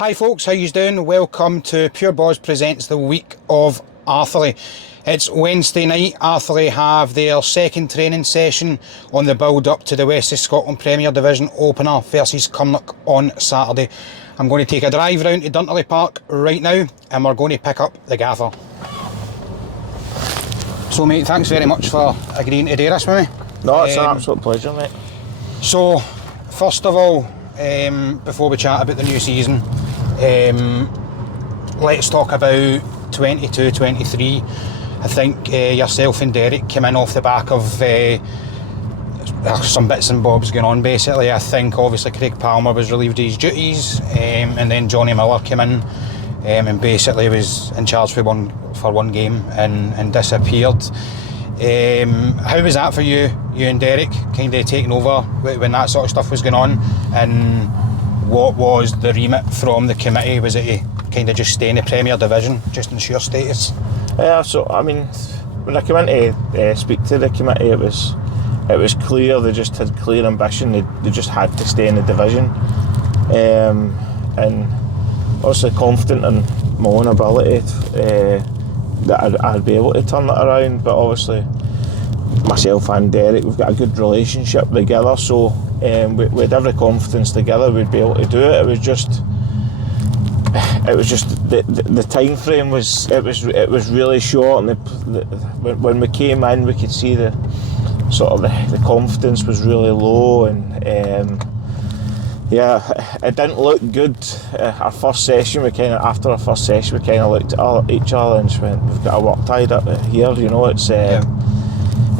Hi folks, how you doing? Welcome to Pure Baws presents the week of Arthurlie. It's Wednesday night. Arthurlie have their second training session on the build up to the West of Scotland Premier Division opener versus Cumnock on Saturday. I'm going to take a drive round to Dunterley Park right now and we're going to pick up the gaffer. So mate, thanks very much for agreeing to do this with me. No, it's an absolute pleasure, mate. So, first of all, before we chat about the new season, let's talk about 22-23. I think yourself and Derek came in off the back of some bits and bobs going on basically. I think obviously Craig Palmer was relieved of his duties, and then Johnny Miller came in and basically was in charge for one game and disappeared. How was that for you and Derek, kind of taking over when that sort of stuff was going on, and what was the remit from the committee? Was it to kind of just stay in the Premier Division, just ensure status? So I mean, when I came in to speak to the committee, it was clear they just had clear ambition. They just had to stay in the division, and obviously confident in my own ability that I'd be able to turn it around. But obviously myself and Derek, we've got a good relationship together, so we had every confidence together we'd be able to do it. It was just the time frame was really short, and when we came in we could see the confidence was really low, and it didn't look good. Our first session, after our first session we kind of looked at each other and just went, we've got a work tied up here, you know, it's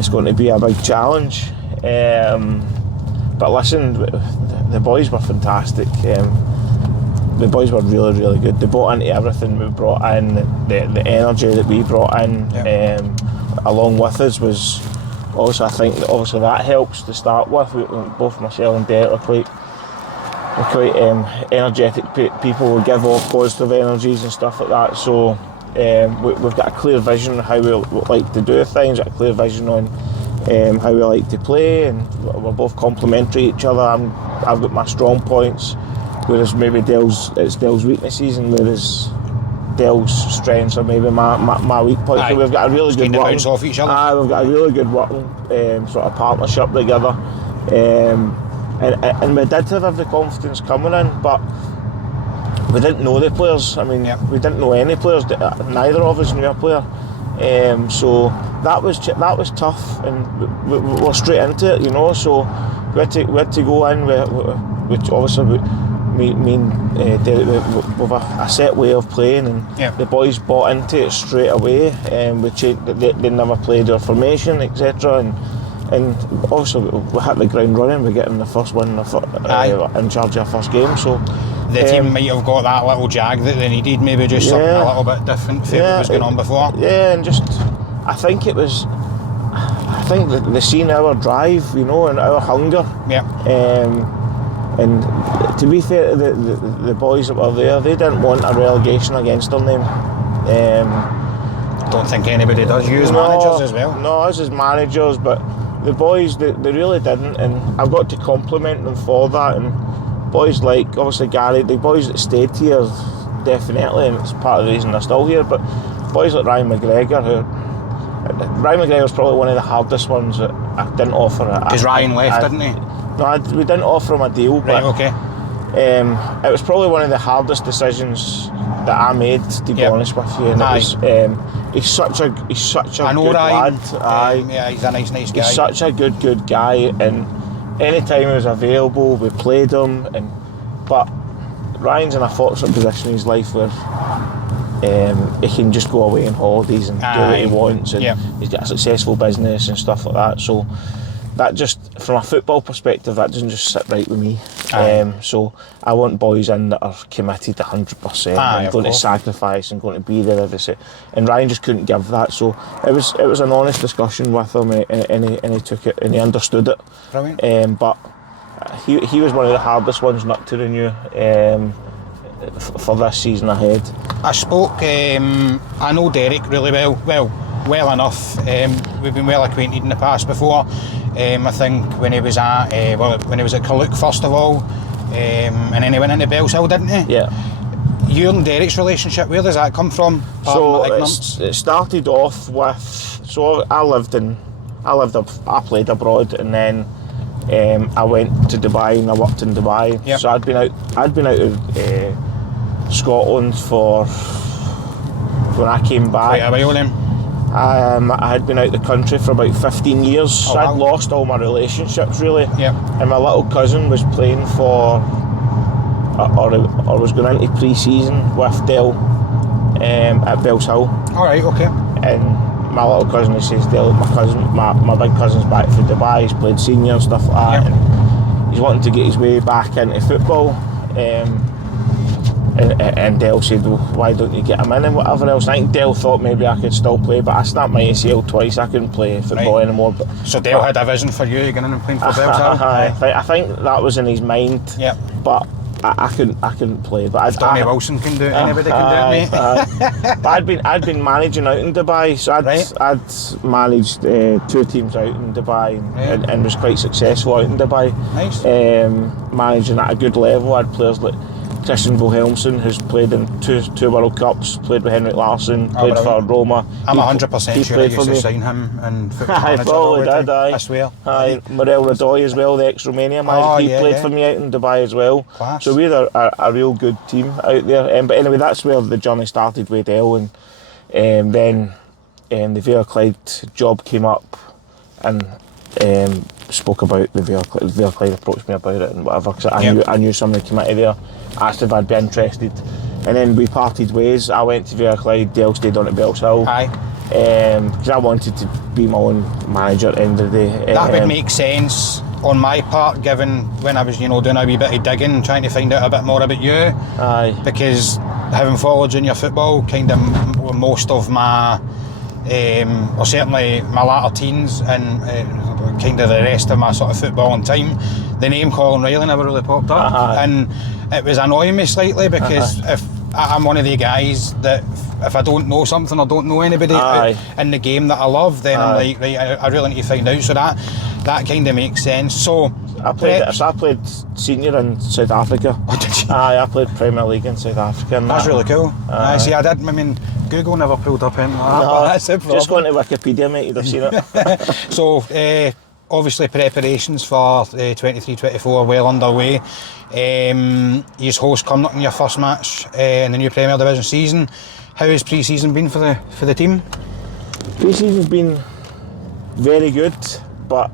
going to be a big challenge. But listen, the boys were fantastic. The boys were really, really good. They brought into everything we brought in. The energy that we brought in along with us was also, I think that helps to start with. Both myself and Derek are quite energetic people. We give off positive energies and stuff like that. So we've got a clear vision on how we like to do things, a clear vision on how we like to play, and we're both complementary each other. I've got my strong points, whereas maybe Dale's weaknesses, and whereas Dale's strengths are maybe my weak points. So we've got a really good bounce off each other. We've got a really good working sort of partnership together, and we did have every confidence coming in, but we didn't know the players. I mean, we didn't know any players. Neither of us knew a player, so that was tough, and we were straight into it, you know. So we had to go in. Which obviously me and Derek, with a set way of playing, and the boys bought into it straight away. We changed. They never played their formation, etc. And obviously we hit the ground running. We get them the first win in charge of our first game. So the team might have got that little jag that they needed, maybe just something a little bit different from what was going on before. Yeah, and just I think they seen our drive, you know, and our hunger. And to be fair to the boys that were there, they didn't want a relegation against their name. Don't think anybody does. You as managers as well? No, us as managers, but the boys, they really didn't, and I've got to compliment them for that. And boys like, obviously Gary, the boys that stayed here, definitely, and it's part of the reason they're still here, but boys like Ryan McGregor was probably one of the hardest ones that I didn't offer. Because Ryan left, didn't he? No, we didn't offer him a deal, but it was probably one of the hardest decisions that I made, to be honest with you. And it was, he's such a good Ryan. lad. He's a nice guy. He's such a good guy, and anytime he was available, we played him. But Ryan's in a fortunate position in his life where he can just go away on holidays and do what he wants, and he's got a successful business and stuff like that. So that just, from a football perspective, that doesn't just sit right with me. So I want boys in that are committed 100%, and going to sacrifice and going to be there every day. And Ryan just couldn't give that. So it was an honest discussion with him, and he took it and he understood it. Brilliant. But he was one of the hardest ones not to renew for this season ahead. I spoke. I know Derek really well enough. We've been well acquainted in the past before. I think when he was at Carpool first of all, and then he went into Bellshill, didn't he? Yeah. Yeah. You and Derek's relationship, where does that come from? So it started off with, so I played abroad, and then I went to Dubai and I worked in Dubai. Yep. So I'd been out of Scotland for, when I came back. Quite a while then. I had been out of the country for about 15 years, so wow. I'd lost all my relationships really. Yep. And my little cousin was playing for, or was going into pre-season with Dell at Bells Hill. Alright, okay. And my little cousin, he says, Dell, my big cousin's back from Dubai, he's played senior and stuff like that, Yep. and he's wanting to get his way back into football. And Dell said, well, why don't you get him in and whatever else. I think Dell thought maybe I could still play, but I snapped my ACL twice, I couldn't play football anymore. But, so Dale had a vision for you getting in and playing for Bells Hill? I think that was in his mind. Yep. But I couldn't play. But Donny Wilson can do it, anybody can do it, mate. But I'd been managing out in Dubai, so I'd managed 2 teams out in Dubai, and was quite successful out in Dubai. Nice. Managing at a good level. I had players like Christian Wilhelmsen, who's played in two World Cups, played with Henrik Larsson, played for Roma. I'm 100% sure I used to sign him in Football Manager. I probably did, I swear. Morel Radoy as well, the ex-Romania manager, he played for me out in Dubai as well. Class. So we're a real good team out there. But anyway, that's where the journey started with Dell, and then the Vale Clyde job came up, and spoke about the Vale Clyde approached me about it and whatever, because I knew some of the committee there, asked if I'd be interested, and then we parted ways. I went to Vale Clyde, Dale stayed on at Bells Hill. Because I wanted to be my own manager at the end of the day. That would make sense on my part, given when I was doing a wee bit of digging, trying to find out a bit more about you. Because having followed junior football, kind of most of my or certainly my latter teens and kind of the rest of my sort of footballing time, the name Colin Reilly never really popped up, and it was annoying me slightly, because if I'm one of the guys that if I don't know something or don't know anybody in the game that I love, then I'm like, right, I really need to find out. So that kind of makes sense. So I played senior in South Africa. Oh, did you? I played Premier League in South Africa. That's really cool. See, I mean, Google never pulled up anything like that. No, that's the problem. Just going to Wikipedia, mate, you'd have seen it. So, obviously preparations for 23-24 well underway. You host Cumnock in your first match in the new Premier Division season. How has pre-season been for the team? Pre-season's been very good, but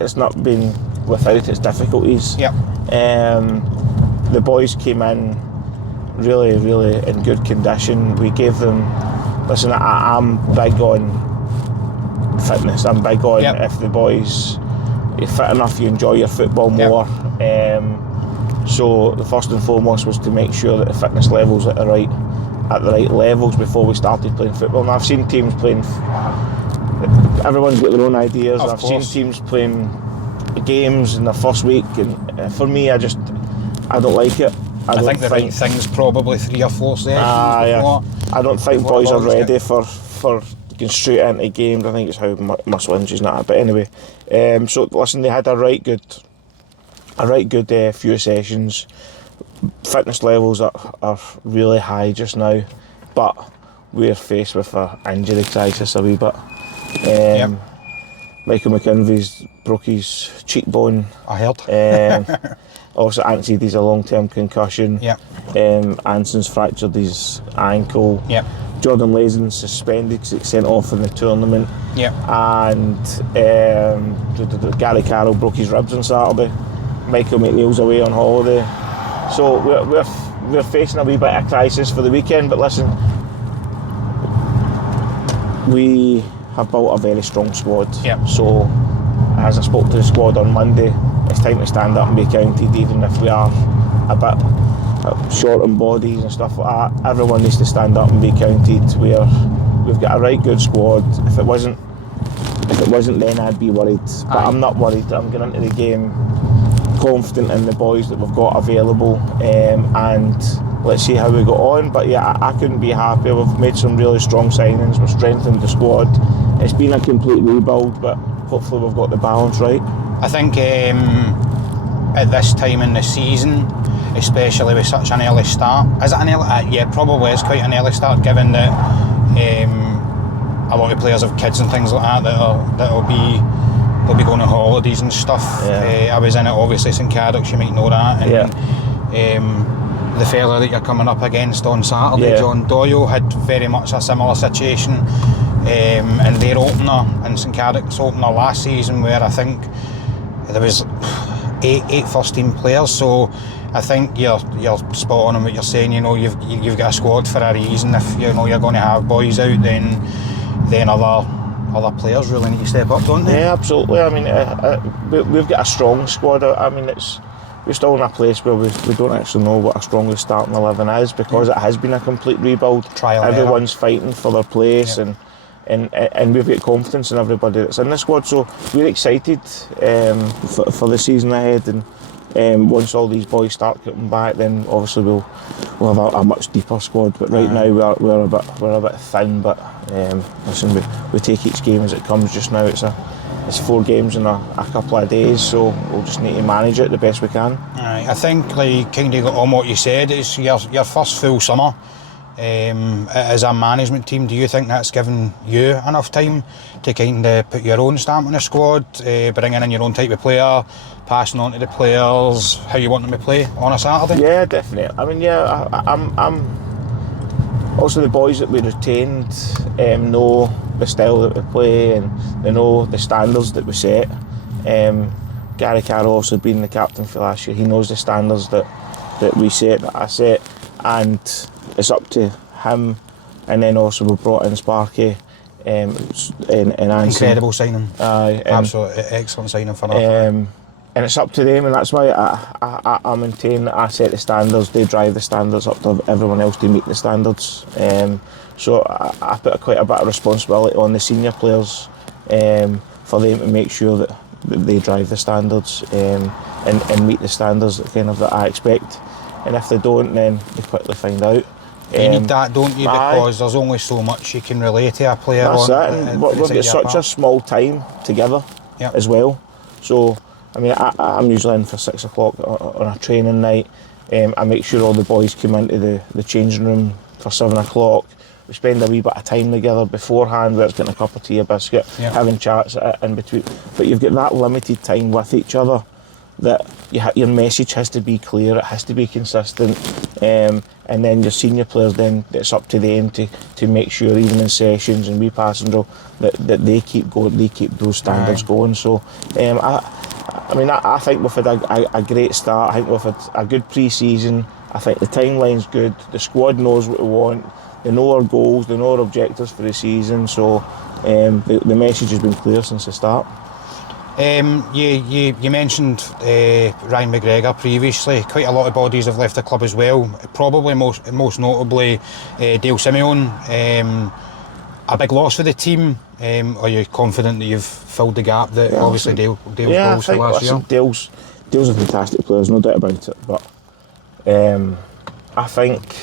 it's not been without its difficulties. Yep. The boys came in really, really in good condition. We gave them, listen, I'm big on fitness. I'm big on if the boys are fit enough, you enjoy your football more. So the first and foremost was to make sure that the fitness levels at the right levels before we started playing football. Now I've seen teams playing, everyone's got their own ideas. I've seen teams playing games in their first week, and for me, I don't like it. I think the right thing's probably 3 or 4 sessions. I don't think boys are ready for getting straight into games. I think it's how muscle injuries not. But anyway, so listen, they had a right good few sessions. Fitness levels are really high just now, but we're faced with an injury crisis a wee bit. Michael McKinvey's broke his cheekbone. I heard. Also, Antsi's a long-term concussion. Anson's fractured his ankle. Jordan Lazen's suspended because it's sent off in the tournament. And Gary Carroll broke his ribs on Saturday. Michael McNeil's away on holiday. So we're facing a wee bit of crisis for the weekend. But listen, we have built a very strong squad. So as I spoke to the squad on Monday, it's time to stand up and be counted, even if we are a bit short on bodies and stuff like that. Everyone needs to stand up and be counted. We've got a right good squad. If it wasn't then I'd be worried. But I'm not worried. I'm going into the game confident in the boys that we've got available, and let's see how we go on. But yeah, I couldn't be happier. We've made some really strong signings. We've strengthened the squad. It's been a complete rebuild, but hopefully we've got the balance right. I think at this time in the season, especially with such an early start. Is it an early? Yeah, probably is quite an early start, given that a lot of players have kids and things like that they'll be going on holidays and stuff. I was in it obviously St Cadoc's, you might know that. And, the fella that you're coming up against on Saturday, John Doyle, had very much a similar situation in their opener, in St Cadoc's opener last season, where I think there was eight first team players. So I think you're spot on in what you're saying. You know, you've got a squad for a reason. If you know you're going to have boys out, then other players really need to step up, don't they? Yeah, absolutely. I mean, we've got a strong squad. I mean, we're still in a place where we don't actually know what our strongest starting 11 is, because it has been a complete rebuild. Everyone's fighting for their place, and we've got confidence in everybody that's in the squad. So we're excited for the season ahead, and once all these boys start getting back, then obviously we'll have a much deeper squad. But right now we're a bit thin. But listen, we take each game as it comes. Just now it's 4 games in a couple of days, so we'll just need to manage it the best we can. I think, like, kind of on what you said, it's your first full summer as a management team. Do you think that's given you enough time to kind of put your own stamp on the squad, bringing in your own type of player, passing on to the players how you want them to play on a Saturday? Yeah, definitely. I mean, I'm also, the boys that we retained know the style that we play, and they know the standards that we set. Gary Carroll, also being the captain for last year, he knows the standards that we set, that I set, and it's up to him. And then also we brought in Sparky and Anson. Incredible signing. Absolutely excellent signing for that. And it's up to them, and that's why I maintain that I set the standards. They drive the standards, up to everyone else to meet the standards. So I put quite a bit of responsibility on the senior players for them to make sure that they drive the standards and meet the standards that I expect. And if they don't, then they quickly find out. You need that, don't you? Because there's only so much you can relate to a player. That's it. And we've got such a small time together as well. So, I mean, I'm usually in for 6 o'clock on a training night. I make sure all the boys come into the changing room for 7 o'clock. We spend a wee bit of time together beforehand, where it's getting a cup of tea, a biscuit, having chats in between. But you've got that limited time with each other, that your message has to be clear, it has to be consistent. And then your senior players, then it's up to them to make sure, even in sessions and we pass and drill, that they keep going, they keep those standards going. So I mean, I think we've had a great start. I think we've had a good pre-season. I think the timeline's good. The squad knows what we want. They know our goals. They know our objectives for the season. So the message has been clear since the start. You mentioned Ryan McGregor previously. Quite a lot of bodies have left the club as well. Probably most notably Dale Simeon. A big loss for the team. Are you confident that you've filled the gap that obviously Dale's goals for last year? Dale's a fantastic player, there's no doubt about it. But I think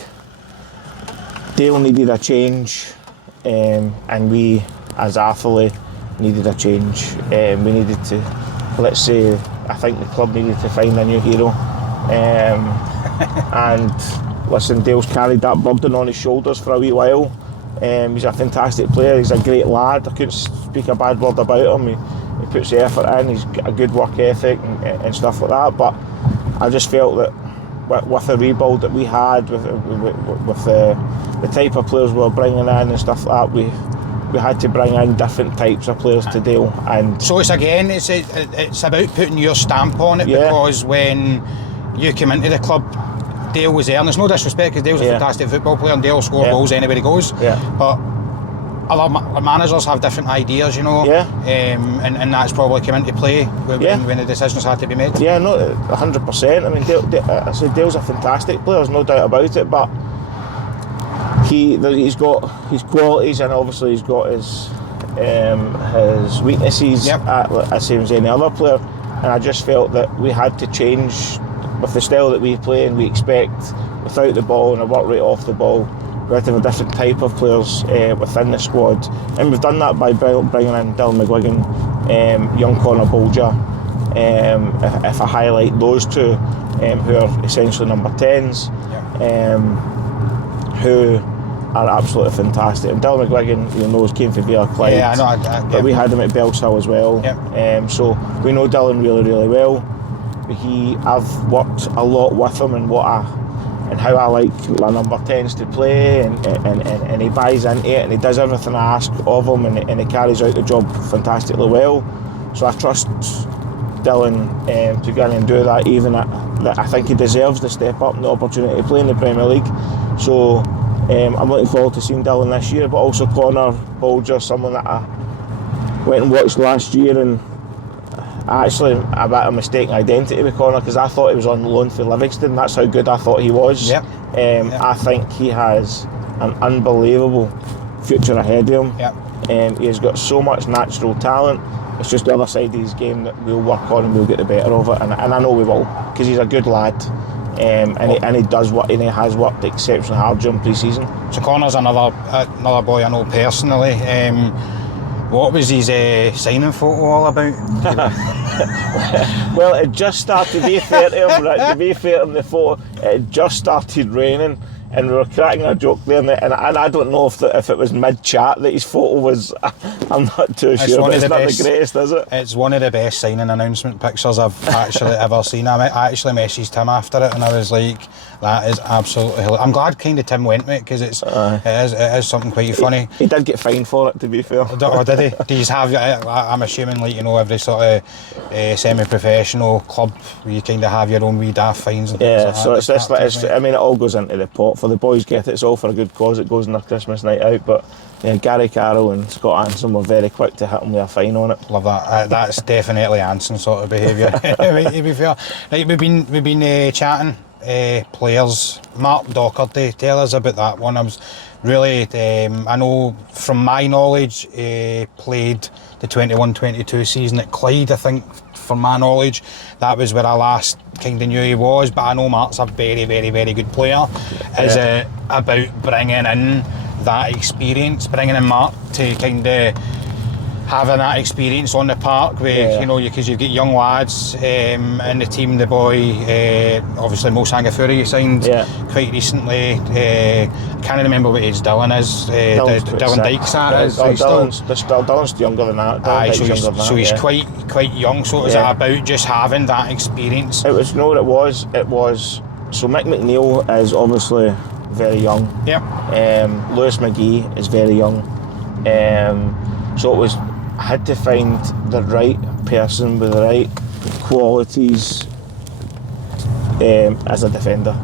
Dale needed a change, and we, as Arthurlie, needed a change. We needed to, let's say, I think the club needed to find a new hero. And listen, Dale's carried that burden on his shoulders for a wee while. He's a fantastic player, he's a great lad. I couldn't speak a bad word about him. He puts the effort in, he's got a good work ethic and stuff like that. But I just felt that with the rebuild that we had, with the type of players we were bringing in and stuff like that, we had to bring in different types of players to deal. And so it's about putting your stamp on it, because when you came into the club, Dale was there, and there's no disrespect, because Dale's a fantastic football player and Dale will score goals anywhere he goes. But other managers have different ideas, you know. And that's probably come into play when the decisions had to be made. 100%. I mean, Dale's a fantastic player, there's no doubt about it. But he's got his qualities, and obviously he's got his weaknesses, as same as any other player. And I just felt that we had to change with the style that we play and we expect without the ball and a work rate off the ball. We had to have a different type of players within the squad, and we've done that by bringing in Dylan McGuigan, young Connor Bolger. If I highlight those two, who are essentially number 10s, who are absolutely fantastic. And Dylan McGuigan, knows, came from Villa Clyde. Yeah, I know. But we had him at Bellshill as well. So we know Dylan really, really well. I've worked a lot with him and how I like my number 10s to play, and he buys into it, and he does everything I ask of him, and he carries out the job fantastically well. So I trust Dylan to go in and do that, even that I think he deserves the step up and the opportunity to play in the Premier League. So I'm looking forward to seeing Dylan this year, but also Connor Bolger, someone that I went and watched last year, and actually a bit of mistaken identity with Connor, because I thought he was on loan for Livingston. That's how good I thought he was. I think he has an unbelievable future ahead of him. He has got so much natural talent. It's just the other side of his game that we'll work on and we'll get the better of it, and I know we will, because he's a good lad. And he does what, and he has worked exceptionally hard during pre-season. So Connor's another boy I know personally. What was his signing photo all about? Well, it just started. To be fair to him, the photo, it just started raining, and we were cracking a joke there, and I don't know if it was mid-chat that his photo was. I'm not too sure, but it's not the greatest, is it? It's one of the best signing announcement pictures I've actually ever seen. I actually messaged Tim after it, and I was like, that is absolutely hilarious. I'm glad kind of Tim went with it, because it is something quite funny. He did get fined for it, to be fair. Oh, did he? Do you have, I'm assuming, every sort of semi-professional club where you kind of have your own wee daft fines and things like that. So it all goes into the pot. For the boys get it, it's all for a good cause. It goes in their Christmas night out, but Gary Carroll and Scott Anson were very quick to hit him with a fine on it. Love that. That's definitely Anson sort of behaviour. To be fair, right, we've been chatting players. Mark Docherty, tell us about that one. I was really, I know from my knowledge, played the 21-22 season at Clyde. I think, from my knowledge, that was where I last kind of knew he was. But I know Mark's a very, very, very good player. Is it about bringing in that experience, bringing in Mark to kind of having that experience on the park where, because you've got young lads in the team, the boy, obviously Mo Sangafuri you signed quite recently. I can't remember what age Dylan is. Dylan Dykes Dylan's younger than that. So he's quite young, so is it about just having that experience? It was so Mick McNeil is obviously very young. Lewis McGee is very young. So I had to find the right person with the right qualities as a defender.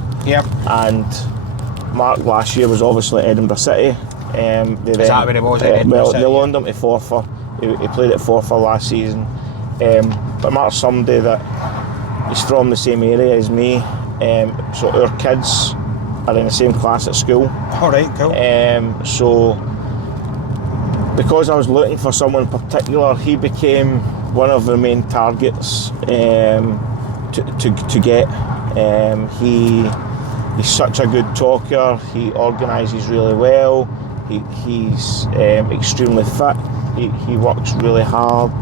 And Mark last year was obviously Edinburgh City. Is that where he was? They loaned him to Forfar. He played at Forfar last season. But Mark's somebody that is from the same area as me. So our kids are in the same class at school. Alright, cool. So because I was looking for someone particular, he became one of the main targets to get. He's such a good talker. He organises really well. He's extremely fit. He works really hard.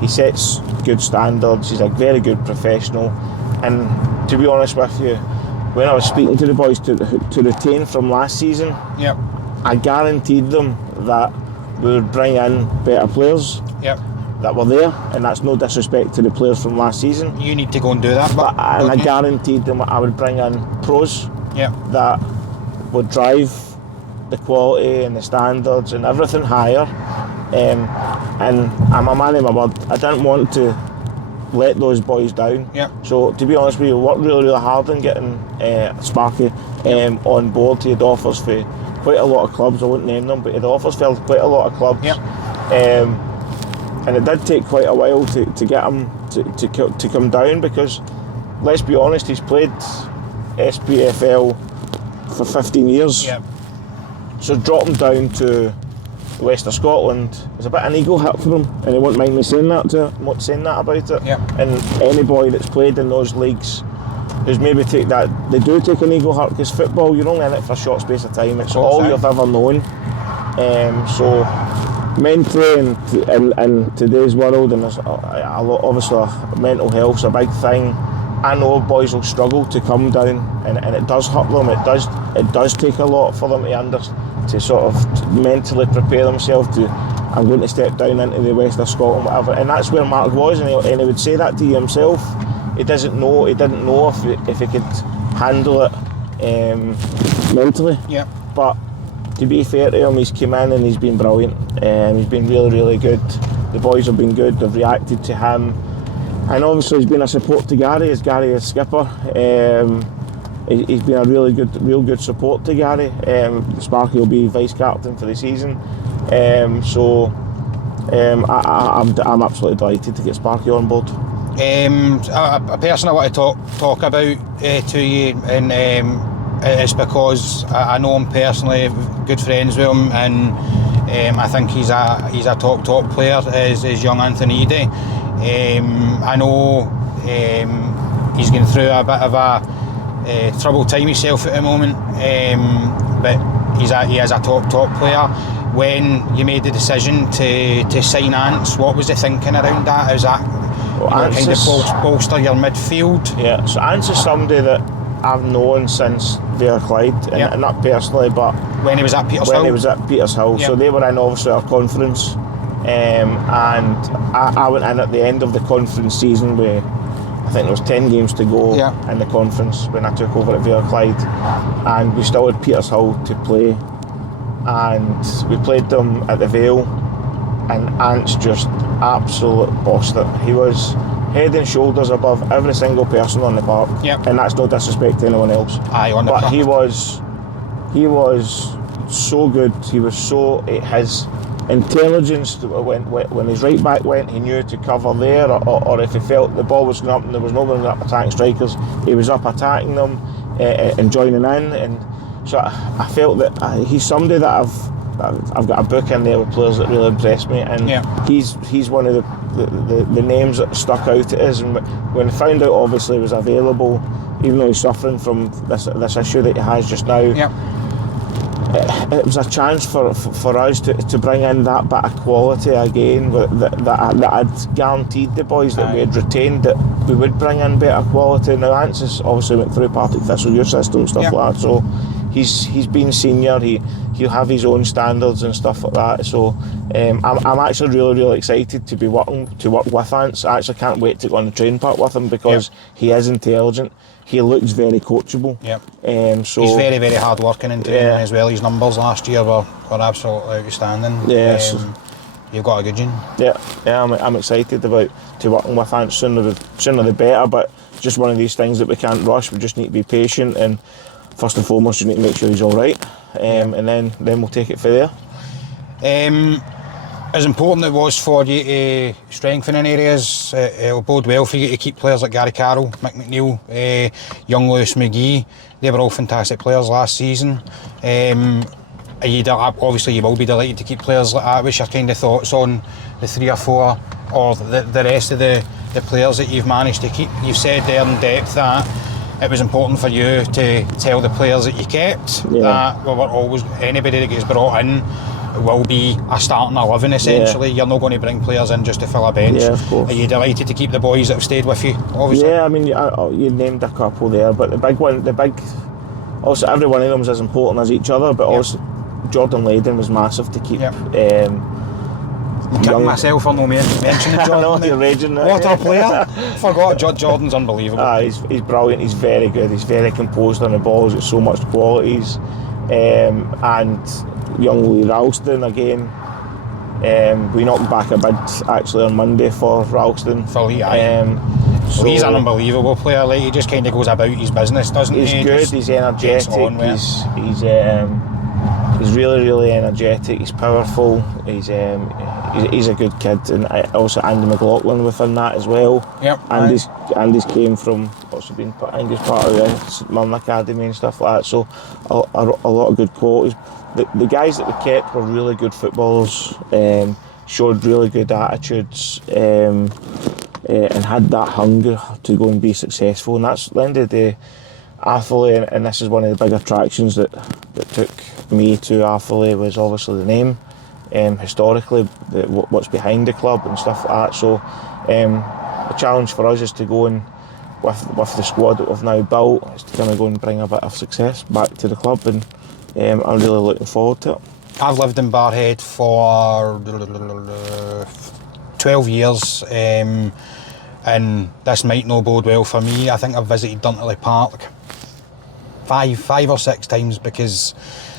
He sets good standards. He's a very good professional. And to be honest with you, when I was speaking to the boys to retain from last season, I guaranteed them that we would bring in better players that were there, and that's no disrespect to the players from last season. You need to go and do that. But I guaranteed them I would bring in pros that would drive the quality and the standards and everything higher. And I'm a man of my word. I didn't want to let those boys down. So to be honest with you, we worked really, really hard on getting Sparky on board. He had offers for quite a lot of clubs. I won't name them, but he had offers for quite a lot of clubs. And it did take quite a while to get him to come down, because let's be honest, he's played SPFL for 15 years. So drop him down to the west of Scotland is a bit an ego hit for him, and he won't mind me saying that about it. And any boy that's played in those leagues who's maybe they do take an ego hit, because football, you're only in it for a short space of time. It's all you've ever known. So mentally in today's world, and there's a lot, obviously mental health's a big thing. I know boys will struggle to come down, and it does hurt them. It does take a lot for them to sort of mentally prepare themselves to, I'm going to step down into the West of Scotland, whatever. And that's where Mark was, and he would say that to you himself. He didn't know if he could handle it mentally. Yeah. But to be fair to him, he's come in and he's been brilliant. He's been really, really good. The boys have been good. They've reacted to him. And obviously he's been a support to Gary, as Gary is skipper. He's been a real good support to Gary. Sparky will be vice captain for the season. I'm absolutely delighted to get Sparky on board. A person I want to talk about to you, and it's because I know him personally, good friends with him, and I think he's a top player. Is young Anthony Eady. I know he's going through a bit of a troubled time himself at the moment, but he is a top player. When you made the decision to sign Ants, what was the thinking around that? Is that kind of bolster your midfield? Yeah, so Ants is somebody that I've known since Vere Clyde, and not personally, but when he was at Peter's Hill. So they were in obviously our conference, and I went in at the end of the conference season where I think there was 10 games to go in the conference when I took over at Vere Clyde, and we still had Peter's Hill to play, and we played them at the Vale, and Ants just absolutely bossed it. He was head and shoulders above every single person on the park, and that's no disrespect to anyone else. But he was so good. He was so, his intelligence, when his right back went, he knew to cover there, or if he felt the ball was going up and there was no one up attacking strikers, he was up attacking them and joining in. And so I felt that he's somebody that I've got a book in there with players that really impressed me, and he's one of the names that stuck out to us. And when I found out obviously he was available, even though he's suffering from this issue that he has just now, it was a chance for us to bring in that bit of quality again that I'd guaranteed the boys that we had retained, that we would bring in better quality. Now Ants has obviously went through Partick Thistle, your system and stuff like that, so he's been senior, he'll have his own standards and stuff like that. So I'm actually really excited to work with Ants. I actually can't wait to go on the training park with him, because he is intelligent. He looks very coachable. So he's very hard working in training as well. His numbers last year were absolutely outstanding. You've got a good gene. I'm excited to working with Ants. Sooner the better, but just one of these things that we can't rush. We just need to be patient, and first and foremost, you need to make sure he's all right, and then we'll take it from there. As important it was for you to strengthen in areas, it'll bode well for you to keep players like Gary Carroll, Mick McNeil, young Lewis McGee. They were all fantastic players last season. Obviously you will be delighted to keep players like that. What's your kind of thoughts on the 3 or 4 or the rest of the players that you've managed to keep? You've said there in depth that it was important for you to tell the players that you kept that anybody that gets brought in will be a starting 11 essentially. You're not going to bring players in just to fill a bench. Of course. Are you delighted to keep the boys that have stayed with you, obviously? I mean, you named a couple there, but also every one of them is as important as each other, but also Jordan Layden was massive to keep. Kicking myself for no mentioning Jordan. I know, you're raging now. What a player. Forgot, Jordan's unbelievable. He's brilliant, he's very good, he's very composed on the ball, he's got so much qualities. And young Lee Ralston again, we knocked back a bid actually on Monday for Ralston. So he's an unbelievable player. Like, he just kind of goes about his business, doesn't he? He's good, he's energetic, he's really energetic, he's powerful, he's a good kid, and also Andy McLaughlin within that as well. Andy's came from, also been part of the St Mirren Academy and stuff like that, so a lot of good qualities. The guys that we kept were really good footballers, showed really good attitudes, and had that hunger to go and be successful, and that's at the end of the day. Arthurlie, and this is one of the big attractions that took me to Arthurlie, was obviously the name, historically, what's behind the club and stuff like that. So the challenge for us is to go and with the squad that we've now built, is to kind of go and bring a bit of success back to the club, and I'm really looking forward to it. I've lived in Barrhead for 12 years, and this might not bode well for me. I think I've visited Dunterley Park five or six times because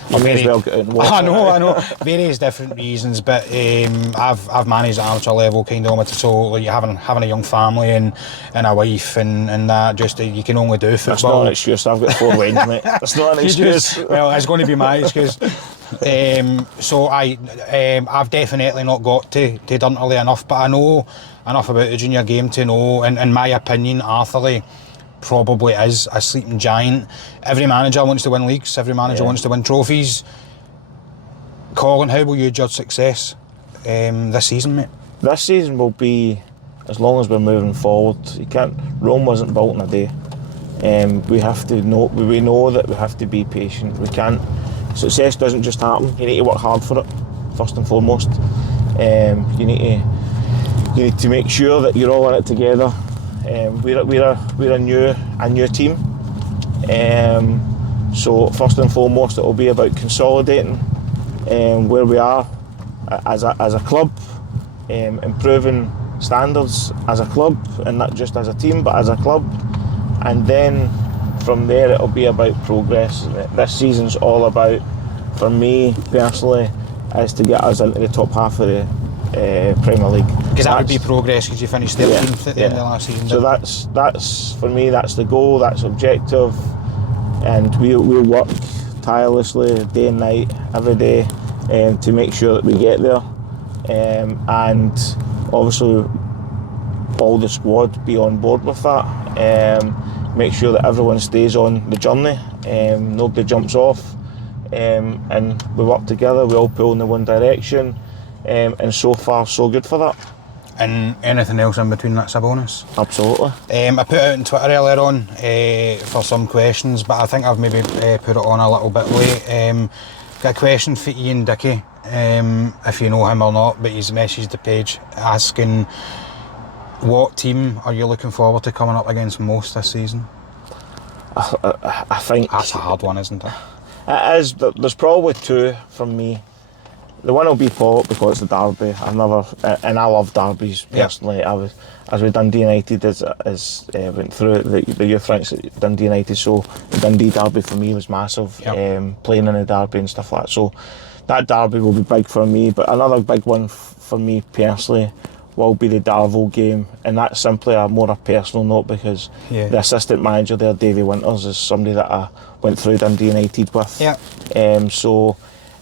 You may as well get out and walk. I know, various different reasons, but I've managed at amateur level kind of so like having a young family and a wife and that, just you can only do football. That's not an excuse. I've got 4 wins, mate. That's not an excuse. Well, it's going to be my excuse. So I've definitely not got to Dunterley enough, but I know enough about the junior game to know, in my opinion, Arthurlie probably is a sleeping giant. Every manager wants to win leagues, every manager wants to win trophies. Colin, how will you judge success this season, mate? This season will be, as long as we're moving forward. Rome wasn't built in a day. We know that we have to be patient. Success doesn't just happen. You need to work hard for it, first and foremost. You need to make sure that you're all in it together. We're a new team, so first and foremost it will be about consolidating where we are as a club, improving standards as a club, and not just as a team but as a club, and then from there it'll be about progress. This season's all about, for me personally, is to get us into the top half of the Premier League. Because that would be progress, because you finished 13th at the end of last season. So that's for me, that's the goal, that's the objective, and we'll work tirelessly day and night, every day, to make sure that we get there, and obviously all the squad be on board with that. Make sure that everyone stays on the journey, nobody jumps off, and we work together, we all pull in the one direction. And so far, so good for that. And anything else in between, that's a bonus? Absolutely. I put it out on Twitter earlier on for some questions, but I think I've maybe put it on a little bit late. Got a question for Ian Dickey, if you know him or not, but he's messaged the page asking, what team are you looking forward to coming up against most this season? I think... That's a hard one, isn't it? It is. There's probably 2 from me. The one will be Port because it's the derby. I love derbies personally. Yep. As with Dundee United, went through the youth ranks at Dundee United, so the Dundee derby for me was massive. Yep. Playing in the derby and stuff like that. So that derby will be big for me. But another big one for me personally will be the Darvel game, and that's simply a personal note because the assistant manager there, Davy Winters, is somebody that I went through Dundee United with. Yep. So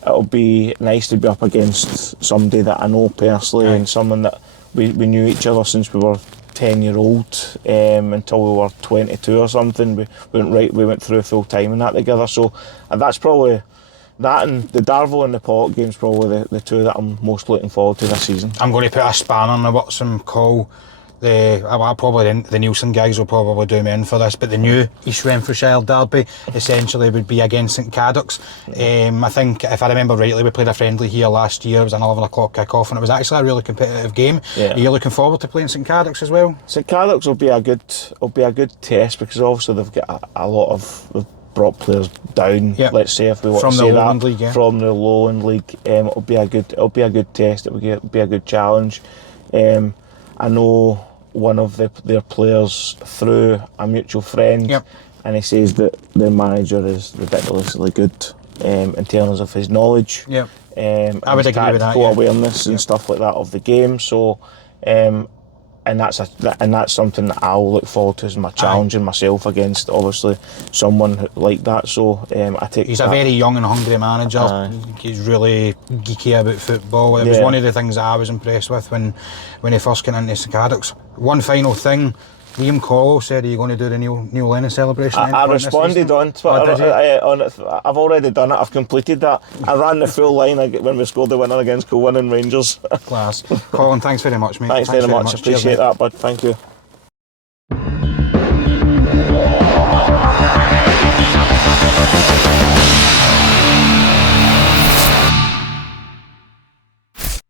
it'll be nice to be up against somebody that I know personally, and someone that we knew each other since we were 10-year-old until we were 22 or something. We went through full time and that together. So that's probably that, and the Darvel and the Port game's probably the 2 that I'm most looking forward to this season. I'm going to put a spanner in the works and call the Nielsen guys will probably do me in for this, but the new East Renfrewshire derby essentially would be against St Cadoc's. I think, if I remember rightly, we played a friendly here last year. It was an 11 o'clock kick-off and it was actually a really competitive game. Are you looking forward to playing St Cadoc's as well? St Cadoc's will be a good test, because obviously they've got a lot of... They've brought players down, let's say, if we want to say that, from the Lowland League. It'll be a good test. It'll be a good challenge. I know one of their players through a mutual friend, and he says that the manager is ridiculously good in terms of his knowledge, I would agree with that, awareness and stuff like that of the game. So, and that's something that I'll look forward to as my challenging myself against, obviously, someone like that. So he's a very young and hungry manager. He's really geeky about football. It was one of the things that I was impressed with when he first came into St Cadoc's. One final thing, Liam Collo said, are you going to do the Neil Lennon celebration? I responded on Twitter. I've already done it. I've completed that. I ran the full line when we scored the winner against Colin and Rangers. Class. Colin, thanks very much, mate. Thanks very much. Appreciate that, bud. Thank you.